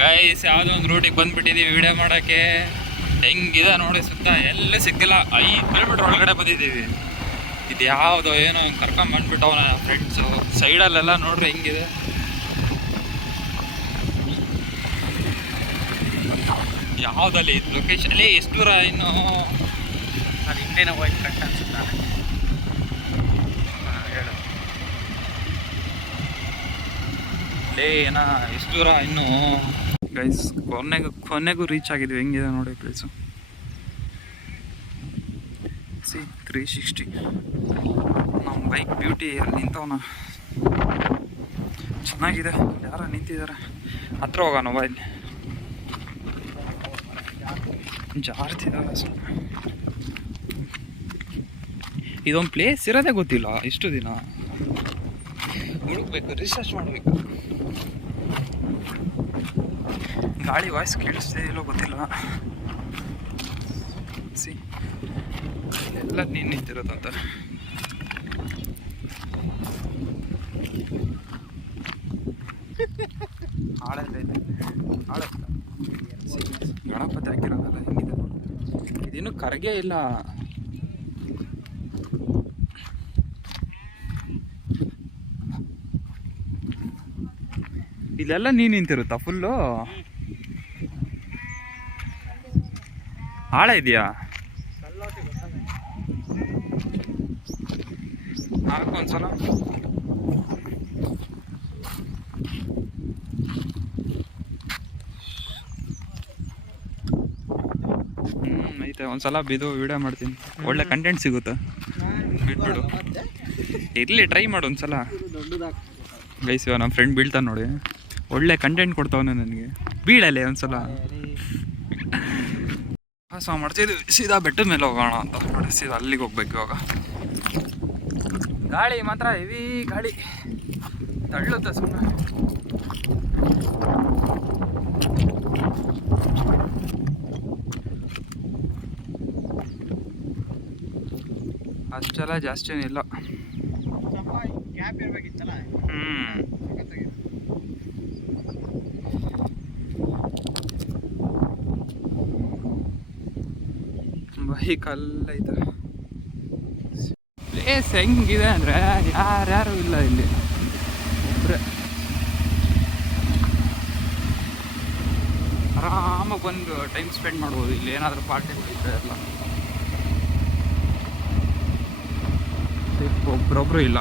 Guys ಯಾವುದೋ ಒಂದು ರೂಟಿಗೆ ಬಂದುಬಿಟ್ಟಿದ್ದೀವಿ video ಮಾಡೋಕ್ಕೆ. ಹೆಂಗಿದೆ ನೋಡಿ, ಸುತ್ತ ಎಲ್ಲ ಸಿಕ್ಕಿಲ್ಲ. 5 ಕಿಲೋಮೀಟ್ರ್ ಒಳಗಡೆ ಬಂದಿದ್ದೀವಿ. ಇದು ಯಾವುದೋ ಏನೋ ಕರ್ಕೊಂಬಂದ್ಬಿಟ್ಟು ಅವನ ಫ್ರೆಂಡ್ಸು. ಸೈಡಲ್ಲೆಲ್ಲ ನೋಡ್ರಿ ಹೆಂಗಿದೆ. ಯಾವುದಲ್ಲಿ ಲೊಕೇಶನಲ್ಲಿ ಎಷ್ಟು ದೂರ ಇನ್ನು? ಅದು ಹಿಂದೆನೇ ಹೋಗಿ ಕಟ್ಟ ಅನ್ಸುತ್ತಾ ಹೇಳು. ಲೇ ಏನ ಎಷ್ಟು ದೂರ ಇನ್ನು? ಗೈಸ್ ಕೊನೆಗೂ ರೀಚ್ ಆಗಿದ್ವಿ. ಹೆಂಗಿದೆ ನೋಡಿ ಪ್ಲೇಸು. 360. ನಮ್ಮ ಬೈಕ್ ಬ್ಯೂಟಿ ಅಲ್ಲಿ ನಿಂತವನ. ಚೆನ್ನಾಗಿದೆ. ಯಾರೋ ನಿಂತಿದ್ದಾರೆ. ಹತ್ರ ಹೋಗೋಣ ಮೊಬೈಲ್ ಜಾರ್ತಿದ್ದಾವೆ ಸ್ವಲ್ಪ. ಇದೊಂದು ಪ್ಲೇಸ್ ಇರೋದೇ ಗೊತ್ತಿಲ್ಲ ಇಷ್ಟು ದಿನ. ಹುಡುಕ್ಬೇಕು, ರಿಸರ್ಚ್ ಮಾಡಬೇಕು. ಗಾಳಿ ವಾಯ್ಸ್ ಕೇಳಿಸ್ದೇ ಇಲ್ಲೋ ಗೊತ್ತಿಲ್ಲ. ಎಲ್ಲ ನೀನು ನಿಂತಿರೋದಂತ. ಹಾಳೆಲ್ಲ ಇದೆ. ಹಾಳೆ ಗಣಪತಿ ಹಾಕಿರೋದಲ್ಲ ಹೆಂಗಿದೆ ನೋಡಿ. ಇದಿನ್ನೂ ಕರಗೇ ಇಲ್ಲ. ಇಲ್ಲೆಲ್ಲ ನೀನು ನಿಂತಿರುತ್ತಾ ಫುಲ್ಲು? ಹಾಳೆ ಇದೆಯಾ? ಹಾಕೊಂದ್ಸಲ ಐತೆ. ಒಂದ್ಸಲ ಬಿದ್ದು ವಿಡಿಯೋ ಮಾಡ್ತೀನಿ. ಒಳ್ಳೆ ಕಂಟೆಂಟ್ ಸಿಗುತ್ತೆ. ಬಿಟ್ಬಿಡು. ಇರಲಿ, ಟ್ರೈ ಮಾಡು ಒಂದ್ಸಲ. ಗೈಸ್ ನಮ್ಮ ಫ್ರೆಂಡ್ ಬೀಳ್ತಾನೆ ನೋಡಿ. ಒಳ್ಳೆ ಕಂಟೆಂಟ್ ಕೊಡ್ತಾವನೆ ನನಗೆ. ಬೀಳಲ್ಲೇ ಒಂದ್ಸಲ. ಹಾಂ ಮಾಡ್ತಿದ್ವಿ. ಸೀದಾ ಬೆಟ್ಟದ ಮೇಲೆ ಹೋಗೋಣ ಅಂತ ನೋಡಿ. ಸೀದಾ ಅಲ್ಲಿಗೆ ಹೋಗ್ಬೇಕು ಇವಾಗ. ಗಾಳಿ ಮಾತ್ರ ಹೆವಿ ಗಾಳಿ ತಳ್ಳುತ್ತೆ ಸುಮ್ಮನೆ. ಅಷ್ಟೆಲ್ಲ ಜಾಸ್ತಿ ಏನಿಲ್ಲ. ಬೈಕಲ್ಲ ಐತೆ. ಪ್ಲೇಸ್ ಹೆಂಗಿದೆ ಅಂದರೆ ಯಾರ್ಯಾರು ಇಲ್ಲ ಇಲ್ಲಿ. ಒಬ್ಬರೇ ಆರಾಮಾಗಿ ಬಂದು ಟೈಮ್ ಸ್ಪೆಂಡ್ ಮಾಡ್ಬೋದು. ಇಲ್ಲಿ ಏನಾದರೂ ಪಾರ್ಟಿಗಳಿದ್ರೆ ಎಲ್ಲ. ಒಬ್ಬರೊಬ್ಬರು ಇಲ್ಲ.